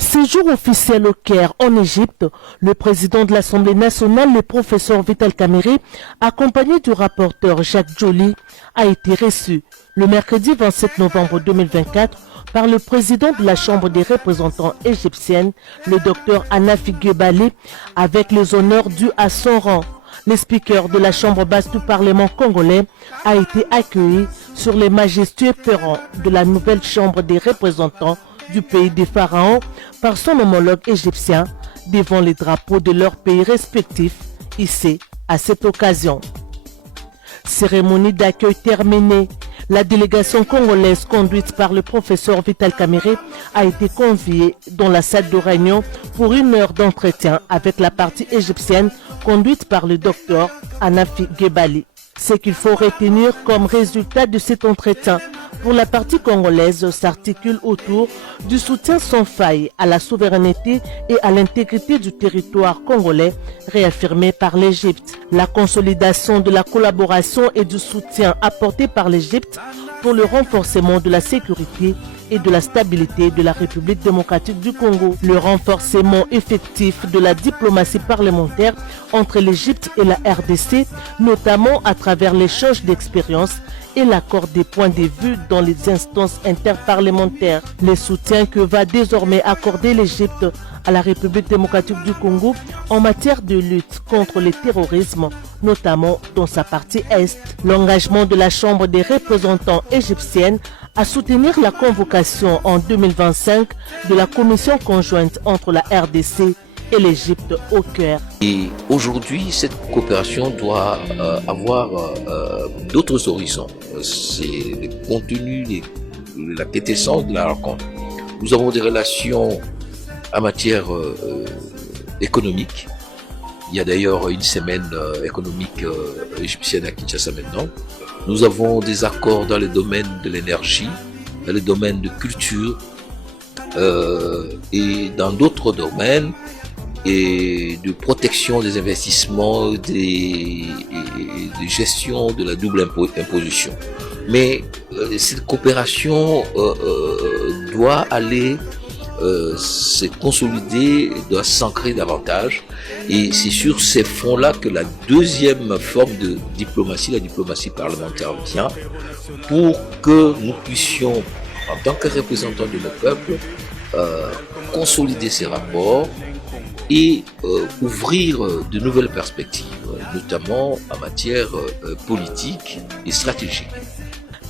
En séjour officiel au Caire, en Égypte, le président de l'Assemblée nationale, le professeur Vital Kamerhe, accompagné du rapporteur Jacques Joly, a été reçu le mercredi 27 novembre 2024 par le président de la Chambre des représentants égyptienne, le docteur Hanafi Gebali, avec les honneurs dus à son rang. Le speaker de la Chambre basse du Parlement congolais a été accueilli sur les majestueux perrons de la nouvelle Chambre des représentants du pays des pharaons par son homologue égyptien devant les drapeaux de leurs pays respectifs hissés à cette occasion. Cérémonie d'accueil terminée. La délégation congolaise conduite par le professeur Vital Kamerhe a été conviée dans la salle de réunion pour une heure d'entretien avec la partie égyptienne conduite par le docteur Hanafi Gebali. Ce qu'il faut retenir comme résultat de cet entretien pour la partie congolaise s'articule autour du soutien sans faille à la souveraineté et à l'intégrité du territoire congolais réaffirmé par l'Égypte. La consolidation de la collaboration et du soutien apporté par l'Égypte pour le renforcement de la sécurité et de la stabilité de la République démocratique du Congo. Le renforcement effectif de la diplomatie parlementaire entre l'Égypte et la RDC, notamment à travers l'échange d'expériences et l'accord des points de vue dans les instances interparlementaires. Le soutien que va désormais accorder l'Égypte à la République démocratique du Congo en matière de lutte contre le terrorisme, notamment dans sa partie Est. L'engagement de la Chambre des représentants égyptienne à soutenir la convocation en 2025 de la commission conjointe entre la RDC et l'Égypte au cœur. Et aujourd'hui, cette coopération doit avoir d'autres horizons. C'est le contenu, la quintessence de la rencontre. Nous avons des relations en matière économique. Il y a d'ailleurs une semaine économique égyptienne à Kinshasa maintenant. Nous avons des accords dans les domaines de l'énergie, dans les domaines de culture et dans d'autres domaines et de protection des investissements, de gestion de la double imposition. Mais cette coopération doit aller se consolider, doit s'ancrer davantage. Et c'est sur ces fonds-là que la deuxième forme de diplomatie, la diplomatie parlementaire, vient pour que nous puissions, en tant que représentants de nos peuples, consolider ces rapports et ouvrir de nouvelles perspectives, notamment en matière politique et stratégique.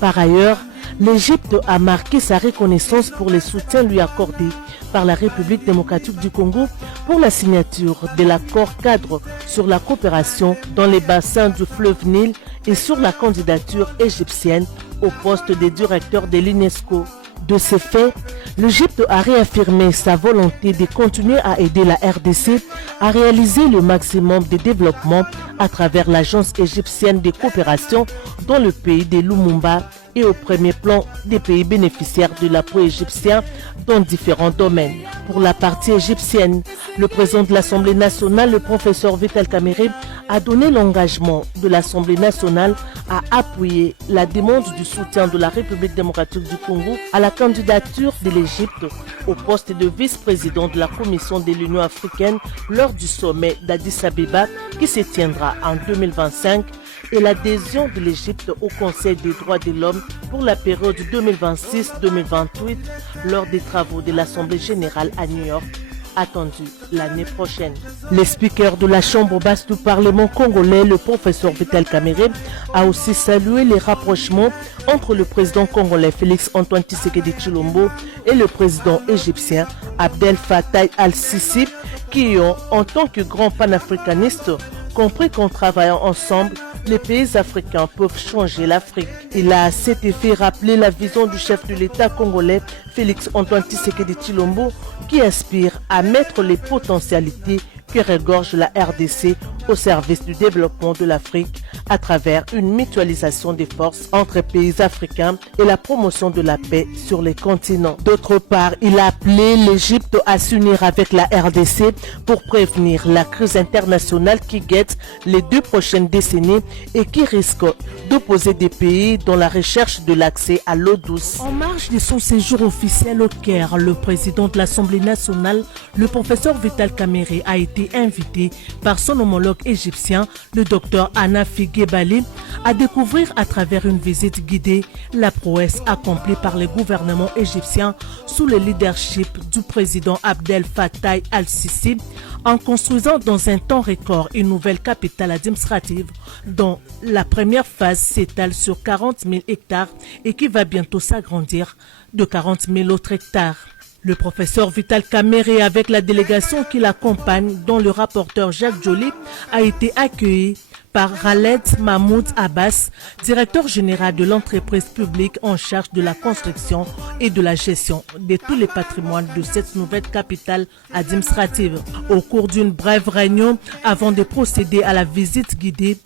Par ailleurs, l'Égypte a marqué sa reconnaissance pour les soutiens lui accordés par la République démocratique du Congo pour la signature de l'accord cadre sur la coopération dans les bassins du fleuve Nil et sur la candidature égyptienne au poste de directeur de l'UNESCO. De ce fait, l'Égypte a réaffirmé sa volonté de continuer à aider la RDC à réaliser le maximum de développement à travers l'Agence égyptienne de coopération dans le pays de Lumumba et au premier plan des pays bénéficiaires de l'appui égyptien dans différents domaines. Pour la partie égyptienne, le président de l'Assemblée nationale, le professeur Vital Kamerhe, a donné l'engagement de l'Assemblée nationale à appuyer la demande du soutien de la République démocratique du Congo à la candidature de l'Égypte au poste de vice-président de la Commission de l'Union africaine lors du sommet d'Addis Abeba qui se tiendra en 2025 et l'adhésion de l'Égypte au Conseil des droits de l'homme pour la période 2026-2028 lors des travaux de l'Assemblée générale à New York, attendu l'année prochaine. Le speaker de la Chambre basse du Parlement congolais, le professeur Vital Kamerhe, a aussi salué les rapprochements entre le président congolais Félix Antoine Tshisekedi Tshilombo et le président égyptien Abdel Fattah al-Sisi qui ont, en tant que grands panafricanistes, compris qu'en travaillant ensemble, les pays africains peuvent changer l'Afrique. Il a à cet effet rappelé la vision du chef de l'État congolais Félix Antoine Tshisekedi Tshilombo qui aspire à mettre les potentialités que regorge la RDC au service du développement de l'Afrique à travers une mutualisation des forces entre pays africains et la promotion de la paix sur les continents. D'autre part, il a appelé l'Égypte à s'unir avec la RDC pour prévenir la crise internationale qui guette les 2 prochaines décennies et qui risque d'opposer des pays dans la recherche de l'accès à l'eau douce. En marge de son séjour officiel au Caire, le président de l'Assemblée nationale, le professeur Vital Kamerhe, a été invité par son homologue égyptien, le docteur Hanafi Gebali, à découvrir à travers une visite guidée la prouesse accomplie par le gouvernement égyptien sous le leadership du président Abdel Fattah al-Sisi en construisant dans un temps record une nouvelle capitale administrative dont la première phase s'étale sur 40 000 hectares et qui va bientôt s'agrandir de 40 000 autres hectares. Le professeur Vital Kamerhe, avec la délégation qui l'accompagne, dont le rapporteur Jacques Joly, a été accueilli par Khaled Mahmoud Abbas, directeur général de l'entreprise publique en charge de la construction et de la gestion de tous les patrimoines de cette nouvelle capitale administrative. Au cours d'une brève réunion, avant de procéder à la visite guidée,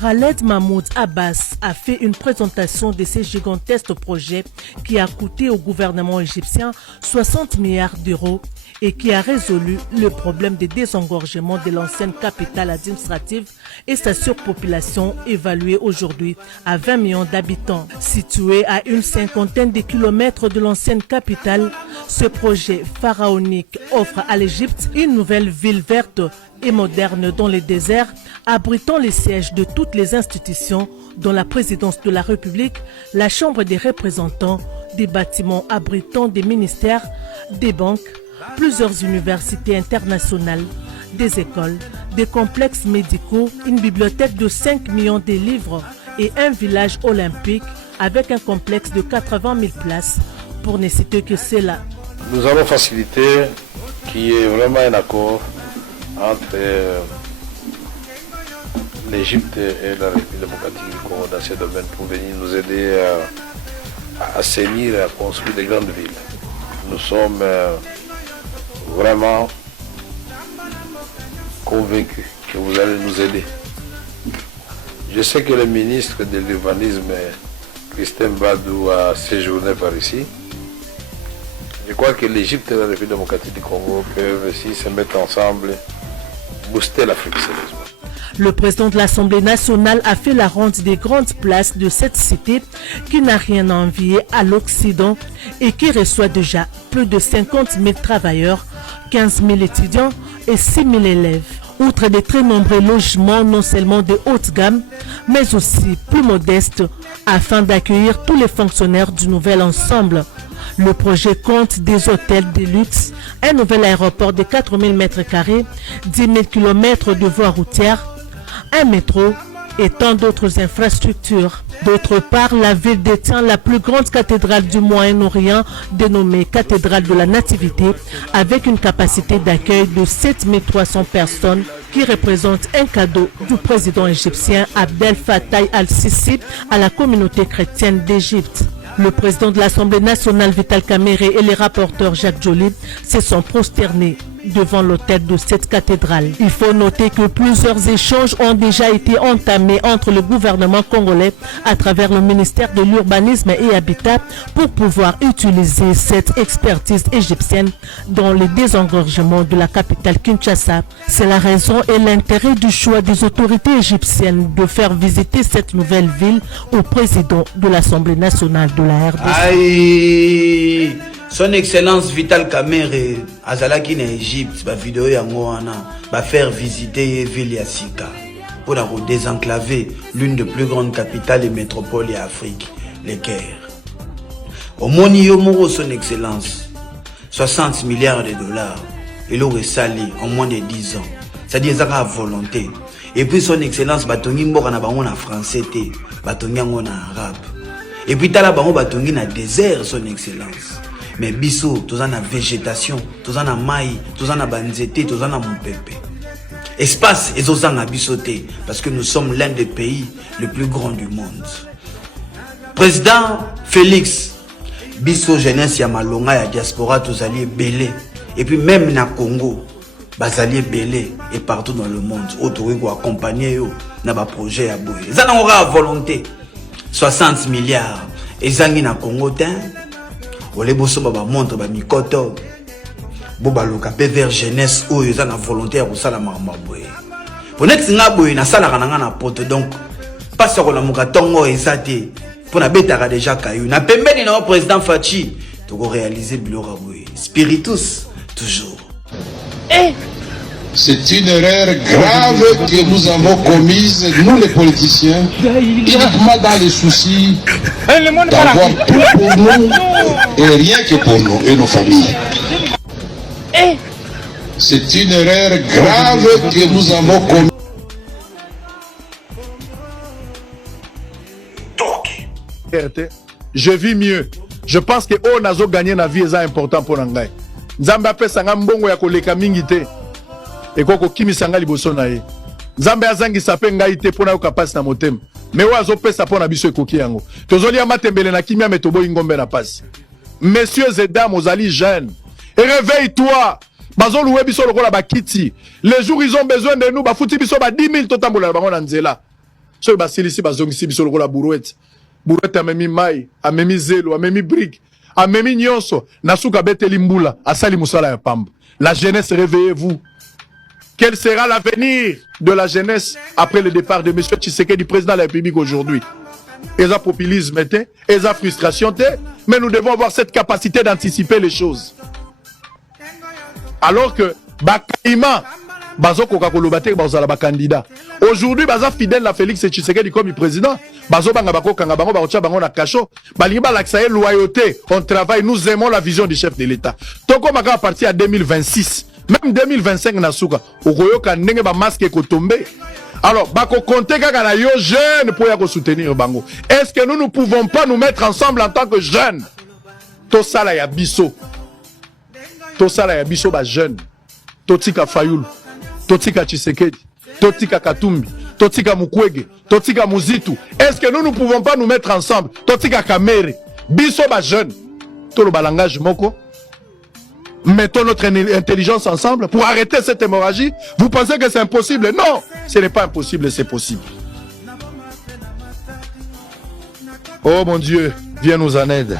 Khaled Mahmoud Abbas a fait une présentation de ce gigantesque projet qui a coûté au gouvernement égyptien 60 milliards d'euros et qui a résolu le problème de désengorgement de l'ancienne capitale administrative et sa surpopulation évaluée aujourd'hui à 20 millions d'habitants. Situé à une 50aine de kilomètres de l'ancienne capitale, ce projet pharaonique offre à l'Égypte une nouvelle ville verte et moderne dans le désert, abritant les sièges de toutes les institutions dont la présidence de la République, la Chambre des représentants, des bâtiments abritant des ministères, des banques, plusieurs universités internationales, des écoles, des complexes médicaux, une bibliothèque de 5 millions de livres et un village olympique avec un complexe de 80 000 places, pour ne citer que cela. Nous allons faciliter qu'il y ait vraiment un accord entre l'Égypte et la République démocratique du Congo dans ce domaine pour venir nous aider à assainir et à construire des grandes villes. Nous sommes vraiment convaincus que vous allez nous aider. Je sais que le ministre de l'Urbanisme, Christine Badou, a séjourné par ici. Je crois que l'Égypte et la République démocratique du Congo peuvent aussi se mettre ensemble, booster l'Afrique sérieusement. Le président de l'Assemblée nationale a fait la ronde des grandes places de cette cité qui n'a rien à envier à l'Occident et qui reçoit déjà plus de 50 000 travailleurs, 15 000 étudiants et 6 000 élèves. Outre de très nombreux logements, non seulement de haute gamme, mais aussi plus modestes, afin d'accueillir tous les fonctionnaires du nouvel ensemble. Le projet compte des hôtels de luxe, un nouvel aéroport de 4 000 m², 10 000 km de voies routières, un métro et tant d'autres infrastructures. D'autre part, la ville détient la plus grande cathédrale du Moyen-Orient, dénommée Cathédrale de la Nativité, avec une capacité d'accueil de 7 300 personnes, qui représente un cadeau du président égyptien Abdel Fattah al-Sisi à la communauté chrétienne d'Égypte. Le président de l'Assemblée nationale Vital Kamerhe et les rapporteurs Jacques Joly se sont prosternés devant l'autel de cette cathédrale. Il faut noter que plusieurs échanges ont déjà été entamés entre le gouvernement congolais à travers le ministère de l'Urbanisme et Habitat pour pouvoir utiliser cette expertise égyptienne dans le désengorgement de la capitale Kinshasa. C'est la raison et l'intérêt du choix des autorités égyptiennes de faire visiter cette nouvelle ville au président de l'Assemblée nationale de la RDC. Aïe. Son Excellence Vital Kamerhe azalaki na Égypte ba vidéo yango wana ba faire visiter ville ya Sika pour la désenclaver l'une des plus grandes capitales et métropoles d'Afrique, le Caire. Au moni yo moko son Excellence 60 milliards de dollars et l'aurait sali en moins de 10 ans. C'est-à-dire ça a volonté. Et puis son Excellence batongi mboka na bango na français te, batongi yango na arabe. Et puis tala bango batongi na désert son Excellence. Mais biso, tous en a végétation, tous en a maï, tous en a banzete, tous en a mon pépé. Espace et tous en a bisoté, parce que nous sommes l'un des pays les plus grands du monde. Président Félix, biso jeunesse ya malonga ya diaspora tous alliés belé. Et puis même na Congo, bazali belé et partout dans le monde autour de accompagner yo na ba projet à boye ça n'aura volonté 60 milliards et zangi na Congo ten olé boso ba montre ba mikoto bo baloka pe vers jeunesse oyo za na volonté ya kosala makamba boye peut-être nga boye na sala kana na poto donc pas sur la mukatongo ezate pour na betaka déjà kayu na pembeni na président Fachi to réaliser bilora boye spiritus toujours. C'est une erreur grave que nous avons commise, nous les politiciens, uniquement dans les soucis d'avoir tout pour nous et rien que pour nous et nos familles. C'est une erreur grave que nous avons commise. Je vis mieux. Je pense que on a gagné la vie est important pour nous. Nzambe apesanga mbongo ya koleka mingi te. Ekoko kimisanga liboso na ye. Nzambe azangisa pe ngai te pona okapasi na motema. Me wazo pesa pona biso ekoki yango. Tozoli ya matembele na kimia metobo ingombe na pasi. Messieurs et dames, ozali jeunes. Et réveille-toi. Bazo loué biso lokola bakiti. Les jours ils ont besoin de nous, ba futi biso ba 10 000 totambola na bango na nzela. So ba silisi bazongisi biso lokola brouette. Brouette amemi mai, amemi zelo, amemi brique. Amemi nyonso, nasuka beteli mbula, asali musala ya pamba. La jeunesse, réveillez-vous. Quel sera l'avenir de la jeunesse après le départ de M. Tshisekedi, du président de la République aujourd'hui? Et ça populisme, et ça frustration, mais nous devons avoir cette capacité d'anticiper les choses. Alors que, Bakaïma, Bazo Coca-Cola bazala ba candidat. Aujourd'hui, baza fidèle à Félix Tshisekedi comme président. Bazo banga bako kanga bango ba otia bango na kacho. Balinga laksaye loyauté. On travaille, nous aimons la vision du chef de l'État. Toko maka partir à 2026, même 2025 na suka. Okoyoka ndenge ba masque ko tomber. Alors, bako compter kaka na yo jeune pour ya ko soutenir bango. Est-ce que nous ne pouvons pas nous mettre ensemble en tant que jeunes? To sala ya biso. To sala ya biso ba jeune. Totika Fayulu. Totika Tshisekedi, Totika Katumbi, Totika Mukwege, Totika Muzitu. Est-ce que nous ne pouvons pas nous mettre ensemble? Totika Kamere, Biso ba jeune, tout le balangage moko. Mettons notre intelligence ensemble pour arrêter cette hémorragie. Vous pensez que c'est impossible? Non, ce n'est pas impossible, c'est possible. Oh mon Dieu, viens nous en aide.